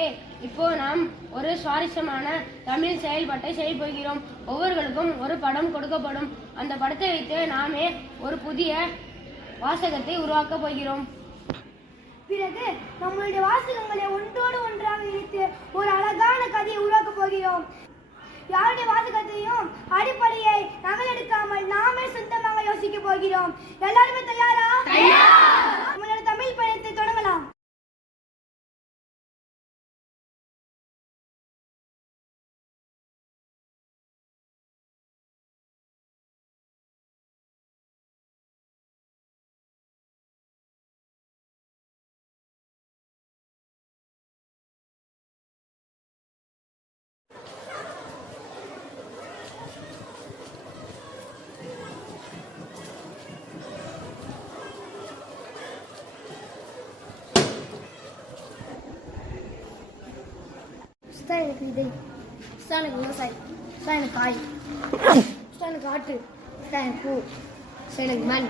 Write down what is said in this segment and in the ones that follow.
நண்பர்களே, இப்போ நாம் ஒரு சுவாரஸ்யமான தமிழ் செயல்பாட்டை செய்ய போகிறோம். ஒவ்வொருவருக்கும் ஒரு படம் கொடுக்கப்படும். அந்த படத்தை வைத்து நாமே ஒரு புதிய வாசகத்தை உருவாக்க போகிறோம். பிறகு நம்மளுடைய வாசகங்களை ஒன்றோடு ஒன்றாக இணைத்து ஒரு அழகான கதையை உருவாக்க போகிறோம். யாருடைய வாசகத்தையும் அடிப்படையை நகலெடுக்காமல் நாமே சொந்தமாக யோசிக்க போகிறோம். எல்லாருமே தயாரா? நம்மளோட தமிழ் பயணத்தை தொடங்கலாம். எனக்கு விதை, எனக்கு விவசாயி, எனக்கு காய், எனக்கு காற்று, எனக்கு பூ, எனக்கு மண்.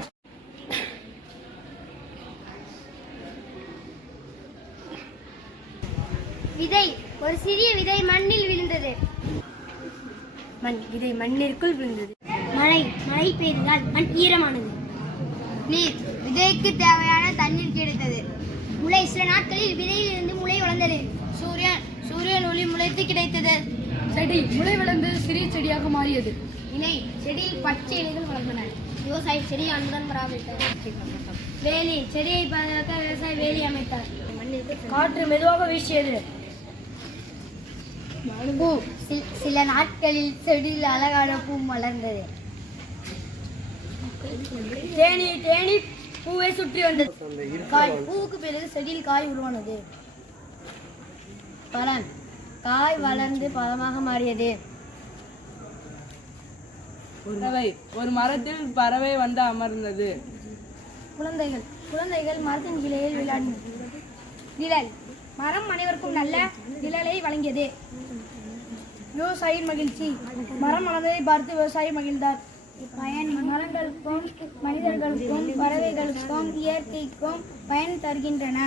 விதை, ஒரு சிறிய விதை மண்ணில் விழுந்தது. மண், விதை மண்ணிற்குள் விழுந்தது. மழை, மழை பெய்ததால் மண் ஈரமானது. நீர், விதைக்கு தேவையான தண்ணீர் கிடைத்தது. முளை, சில நாட்களில் விதையிலிருந்து முளை வளர்ந்தது. சூரியன், சூரியன் ஒளி முளைத்து கிடைத்தது. செடி, முளை வளர்ந்து சிறிய செடியாக மாறியது. இலை, செடியில் பச்சை இலைகள் வளர்ந்தன. விவசாயி செடியை அன்புடன் பராமரித்தார். வேலி, செடியை பாதுகாக்க விவசாயி வேலி அமைத்தார். காற்று மெதுவாக வீசியது. பூ, சில நாட்களில் செடியில் அழகான பூ மலர்ந்தது. தேனி, தேனி பூவை சுற்றி வந்தது. காய், பூவுக்கு பிறகு செடியில் காய் உருவானது. பழம், காய் வளர்ந்து பழமாக மாறியது. பறவை, ஒரு மரத்தில் பறவை வந்து அமர்ந்தது. குழந்தைகள், குழந்தைகள் மரத்தின் கிளையில் விளையாடின. நிழல், மரம் அனைவருக்கும் நல்ல நிழலை வழங்கியது. விவசாயியின் மகிழ்ச்சி, மரம் வளர்ந்ததை பார்த்து விவசாயி மகிழ்ந்தார். பயன், மரங்களுக்கும் மனிதர்களுக்கும் பறவைகளுக்கும் இயற்கைக்கும் பயன் தருகின்றன.